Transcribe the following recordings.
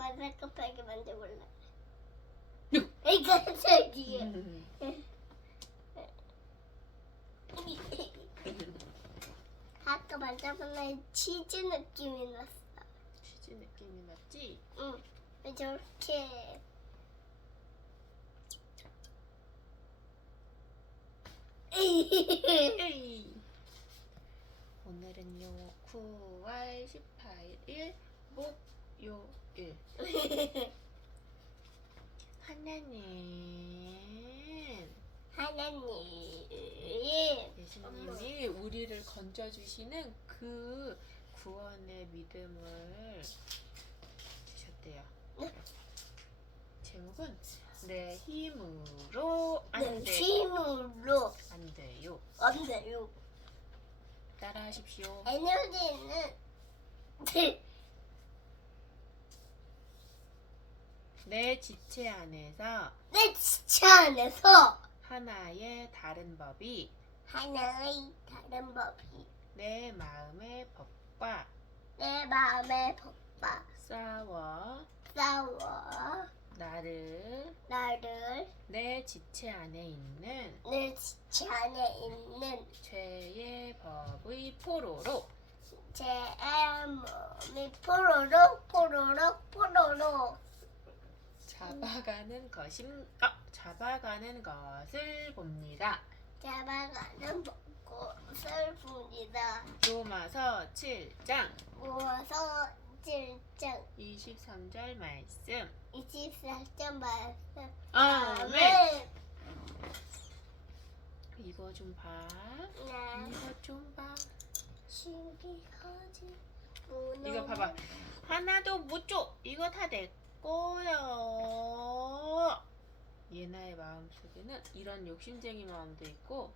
바삭급하게 만들어볼래. 육. 이거 저기. 음. 아까 만져볼래 치즈 느낌이 났어. 치즈 느낌이 났지? 응. 왜 저렇게. 오늘은요 9월 18일 목요 일 하나님 하나님 예수님이 우리를 건져주시는 그 구원의 믿음을 주셨대요. 제목은 내 힘으로 안 내 돼. 힘으로 안 돼요. 안 돼요. 따라하십시오. 에너지는 내 지체 안에서 내 지체 안에서 하나의 다른 법이 하나의 다른 법이 내 마음의 법과 내 마음의 법과 싸워 싸워 나를 나를 내 지체 안에 있는 내 지체 안에 있는 죄의 법의 포로로 제 몸이 포로로 포로로 포로로 잡아가는 것임 아, 잡아가는 것을 봅니다. 잡아가는 것을 봅니다. 로마서 7장 모아서 7장 23절 말씀. 24점 말씀 아멘. 이거 좀 봐. 네. 이거 좀 봐. 신기하지 이거 봐봐. 하나도 못 줘. 이거 다 내 거요. 예나의 마음 속에는 이런 욕심쟁이 마음도 있고,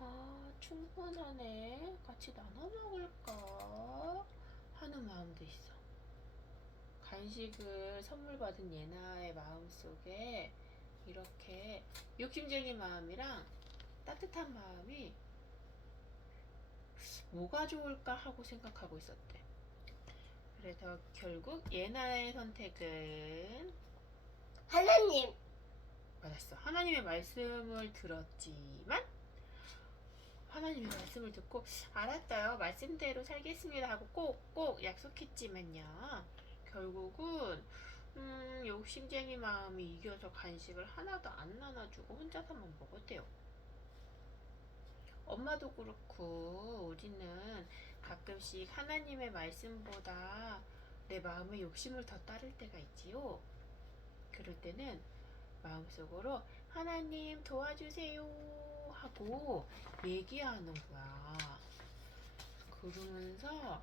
아 충분하네. 같이 나눠 먹을까 하는 마음도 있어. 간식을 선물 받은 예나의 마음 속에 이렇게 욕심쟁이 마음이랑 따뜻한 마음이 뭐가 좋을까 하고 생각하고 있었대. 그래서 결국 예나의 선택은 하나님 맞았어. 하나님의 말씀을 들었지만 하나님의 말씀을 듣고 알았어요. 말씀대로 살겠습니다 하고 꼭꼭 약속했지만요. 결국은 음, 욕심쟁이 마음이 이겨서 간식을 하나도 안 나눠주고 혼자서만 먹었대요. 엄마도 그렇고 우리는 가끔씩 하나님의 말씀보다 내 마음의 욕심을 더 따를 때가 있지요. 그럴 때는 마음속으로 하나님 도와주세요 하고 얘기하는 거야. 그러면서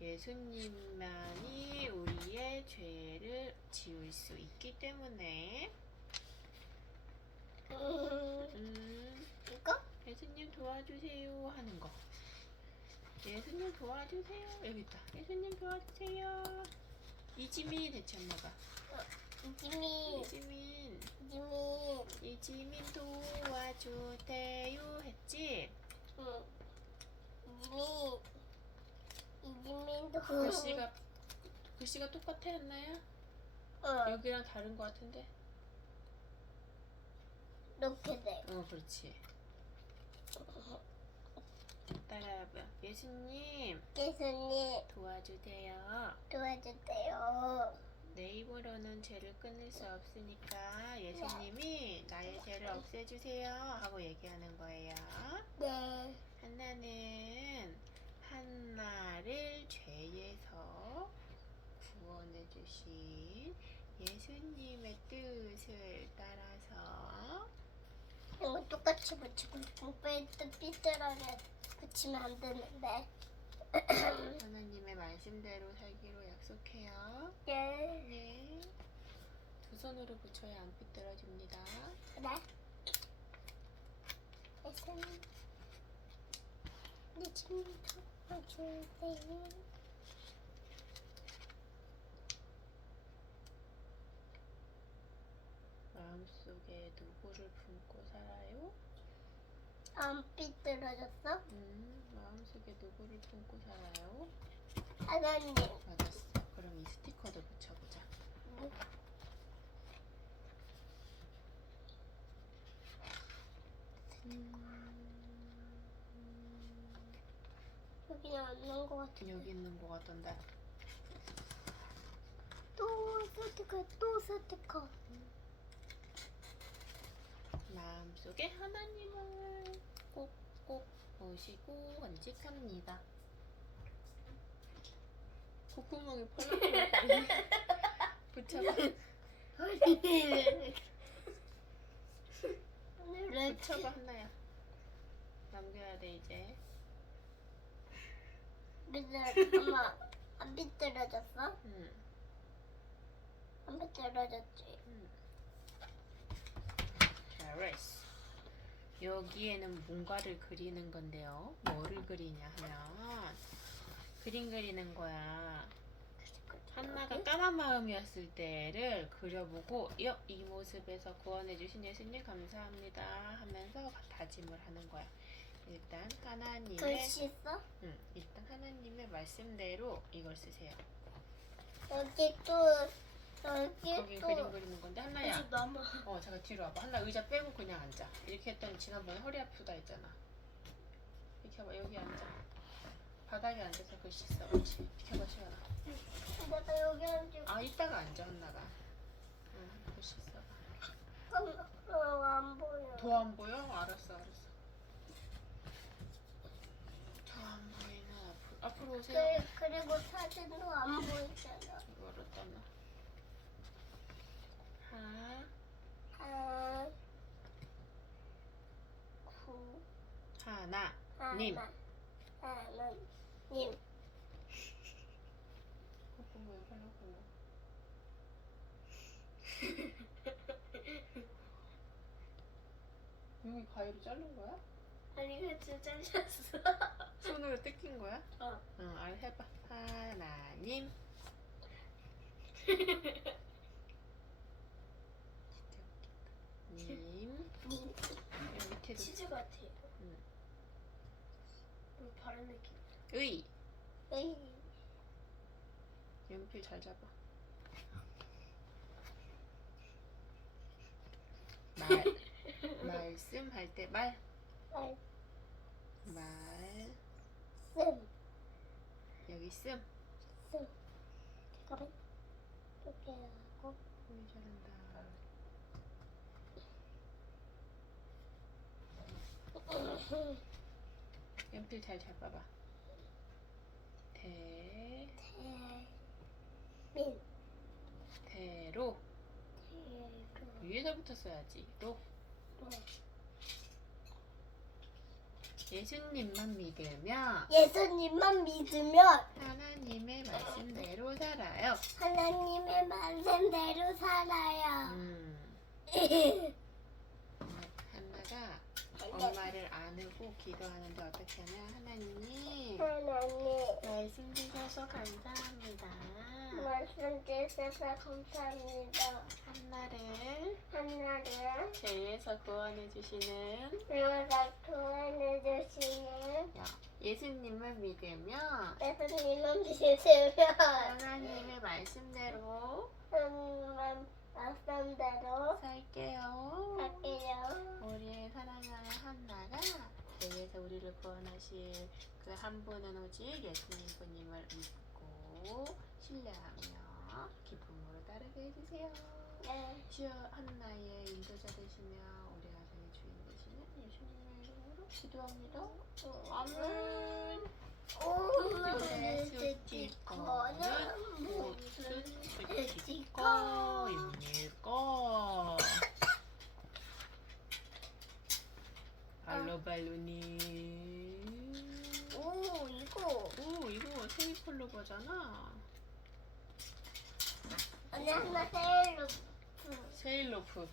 예수님만이 우리의 죄를 지울 수 있기 때문에 음, 음, 이거 예수님 도와주세요 하는 거. 예수님 도와주세요. 여기 있다. 예수님 도와주세요. 이지민 대체 엄마가. 이지민 이지민. 이지민 이지민 도와주세요 했지? 응. 이지민 이지민 도 글씨가 글씨가 똑같아 했나요? 어 여기랑 다른 거 같은데? 이렇게 돼. 어 그렇지. 따라해봐. 예수님 예수님 도와주세요. 도와주세요. 내 입으로는 죄를 끊을 수 없으니까 예수님이 나의 죄를 없애주세요 하고 얘기하는 거예요. 네. 하나는 한나를 죄에서 구원해 주신 예수님의 뜻을 따라서 이거 똑같이 붙이고 삐뚤하게 붙이면 안 되는데. 하나님의 말씀대로 살기로 약속해요. 네. 네. 두 손으로 붙여야 안 삐뚤어집니다. 그래. 예수님. 예수님 도와주세요. 마음속에 누구를 품고 살아요? 안 삐뚤어졌어? 음, 마음속에 누구를 품고 살아요? 하나님. 맞았어. 그럼 이 스티커도 붙여보자. 여기 없는 것 같아. 여기 있는 거 같던데. 또 스티커, 또 스티커. 마음속에 하나님을 모시고 간직합니다. 펄럭펄럭 붙여봐. 오늘 붙여봐 하나야. 남겨야 돼 이제. 근데 엄마 안 비뚤어졌어? 응. 안 비뚤어졌지? 잘했어. 여기에는 뭔가를 그리는 건데요. 뭐를 그리냐 하면 그림 그리는 거야. 한나가 까만 마음이었을 때를 그려보고 여, 이 모습에서 구원해주신 예수님 감사합니다 하면서 다짐을 하는 거야. 일단 하나님의 글씨 써? 응, 일단 하나님의 말씀대로 이걸 쓰세요. 여기 또 여기 거기 또 그림 그리는 건데 한나야. 남아. 어, 잠깐 뒤로 와봐. 한나 의자 빼고 그냥 앉아. 이렇게 했더니 지난번에 허리 아프다 했잖아. 이렇게 와봐. 여기 앉아. 바닥에 앉아서 글씨 써. 그렇지. 비켜봐, 시원아. 내가 여기 앉고 아, 이따가 앉아, 한나가. 응, 글씨 써. 어, 안 보여. 더안 보여? 알았어, 알았어. 더안 보이면 앞으로, 오세요. 그, 그리고 사진도 안 보이잖아. 이거로 떠나. 하, 아, 구, 하나, 하나, 님. 하나, 님. 콧구멍 왜 펄럭펄럭. 여기 가위로 자른 거야? 아니, 그치, 잘렸어. 손으로 뜯긴 거야? 어. 응, 알 해봐. 하나님. 진짜 웃긴다. 님. 님. 여기 밑에도 치즈 같아. 응. 뭐 바른 느낌. 의. 에이. 연필 잘 잡아. 말. 말씀할 때 말. 말, 말. 씀, 여기 씀. 씀. 잠깐만. 이렇게 하고. 오, 잘한다. 연필 잘 잡아봐. 대. 대, 민, 대로. 대로, 위에서부터 써야지. 로. 로. 예수님만 믿으며 예수님만 믿으면 하나님의 말씀대로 살아요. 하나님의 말씀대로 살아요. 음, 엄마를 안고 기도하는데 어떻게 하냐? 하나님 하나님 말씀 주셔서 감사합니다. 말씀 주셔서 감사합니다. 한나를 하나를 죄에서 구원해 주시는 내가 구원해 주시는 예수님을 믿으며 예수님만 믿으면 하나님의 말씀대로 하나님 말씀대로 살게요. 할게요. 우리의 사랑하는 한나가 죄에서 우리를 구원하실 그 한 분은 오직 예수님님을 믿고 신뢰하며 기쁨으로 따르게 해주세요. 네. 주여 한나의 인도자 되시며 우리 가정의 주인 되시는 예수님의 이름으로 기도합니다. 아멘. 오늘의 스티커는 스티커는 무슨 무슨 스티커입니까? 알로발루니. 오 이거 오 이거 세이 컬러 거잖아. 언니 하나 세일로 세일로프.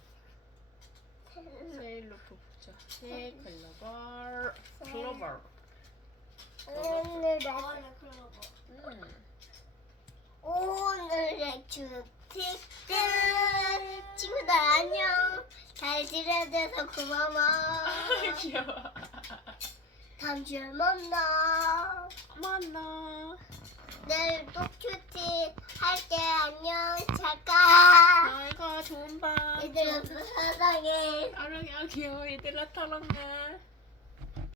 세일로프 붙여. 세 클로버. 클로버. 오늘의 음. 오늘의 큐티 끝 친구들 안녕. 잘 지내줘서 고마워. 귀여워. 다음 주에 만나. 만나. 내일 또 큐티 할게. 안녕. 잠깐 얘들아 사랑해. 아랑이 아 귀여워. 얘들 나타났네